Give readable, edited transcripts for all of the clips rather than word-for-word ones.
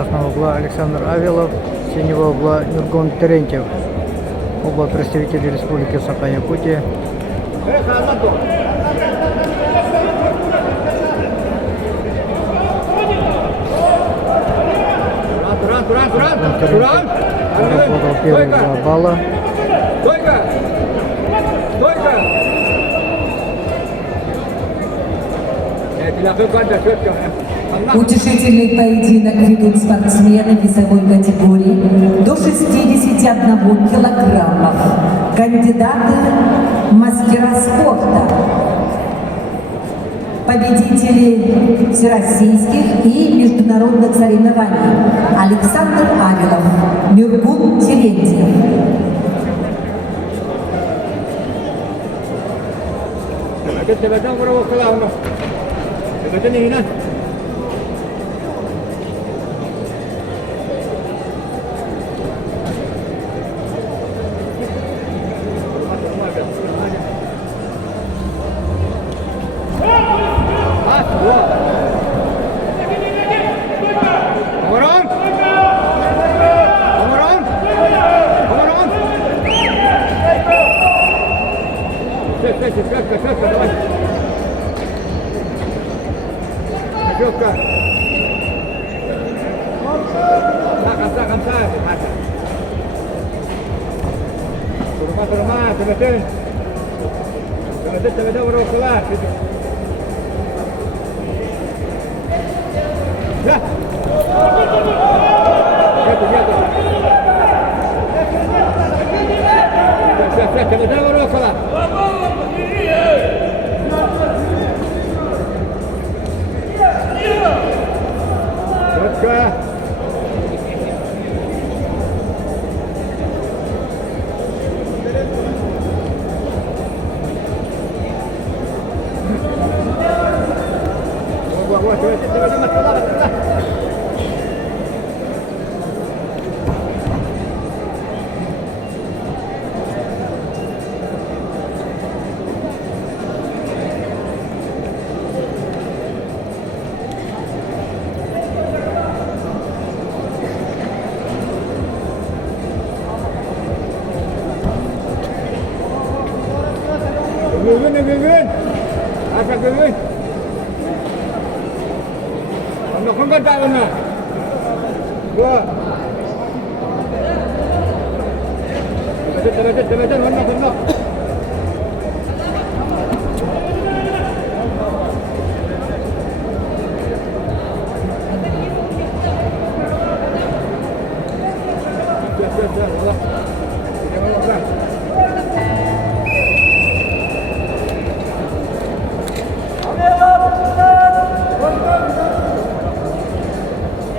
красного угла Александр Авилов, синего угла Нургон Терентьев. Оба представители Республики Саха-Якутия. Заработал первые 2 балла. Утешительный поединок ведут спортсмены весовой категории до 61 килограммов. Кандидаты в мастера спорта. Победители всероссийских и международных соревнований. Александр Авилов, Нургун Терентьев.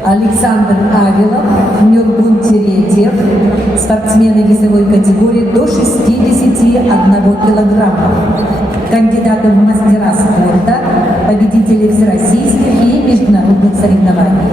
Александр Авилов, Нургун Терентьев, спортсмены весовой категории до 61 килограмма. Кандидаты в мастера спорта, победители всероссийских и международных соревнований.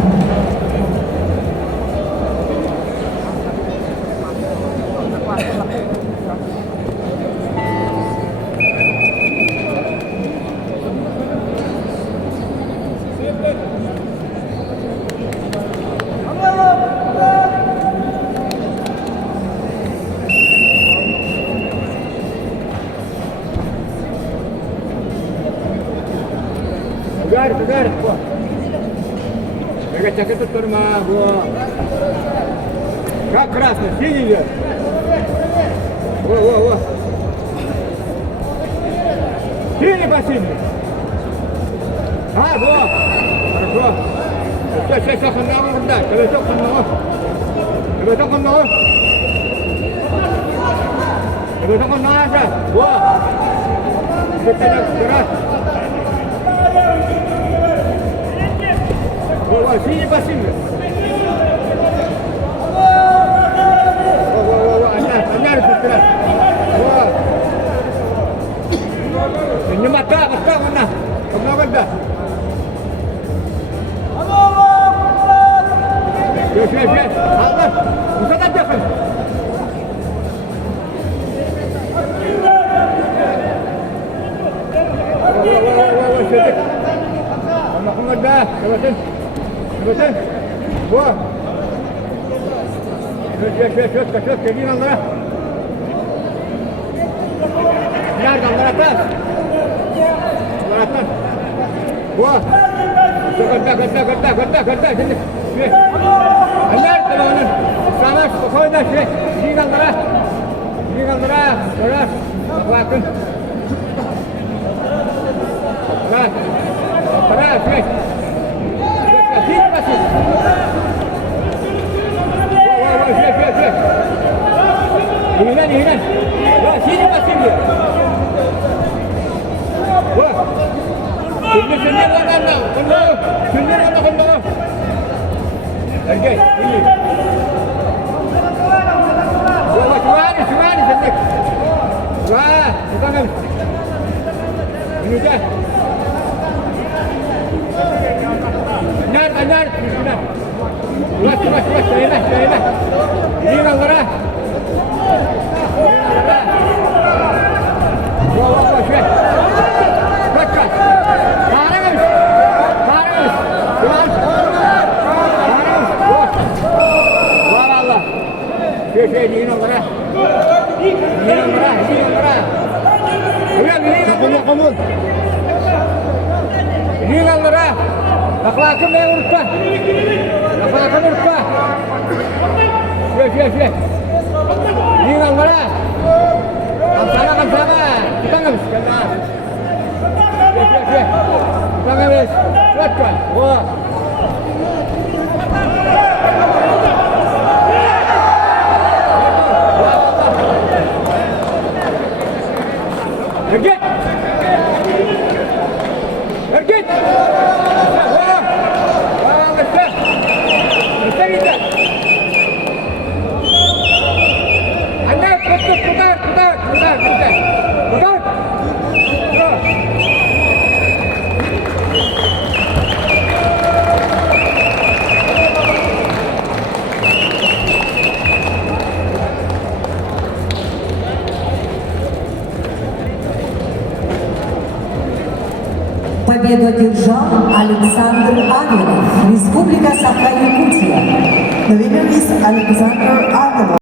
Ударь, Чакай, тут турма, как красный, синий идет. Во. Синий по синий. Во. Хорошо. Все, ханна, да. Тебе ханна же. Во. Синий по синему. Аняр подбирай. Не мотай, она. Много да. Все. Куда держишь? Muhammad dah, betul. Вот. Четко, четко, иди на нора. Ярдан, Маратас. Маратас. Вот. Горда. Анар, товарищ. Самаш, спокойно, иди на нора. Иди на нора. Раз. Лакин. Раз. Раз, шесть. Сиди, Василий. Шесть. Не гнать. Да, сиди, Василий. Вот. Сильнее, ладно. Сергей, иди. Вот, Шимани, Сергей. Два, Минута. Anar, Luas, caída. Iring Angara. Gol, şöyle. Kaç. Karagöz. Gol. Gol Allah. Şöyle Iring Angara. Uyan. Iring Angara. Akhlakım ne unutma. Şöyle. Iring Angara. Sama. Kita nggak bisa. Şöyle. Kita nggak bisa. Kuat. Wah. Ergit. Победу одержал Александр Авелов, Республика Саха-Якутия. The winner is Alexander Arnold.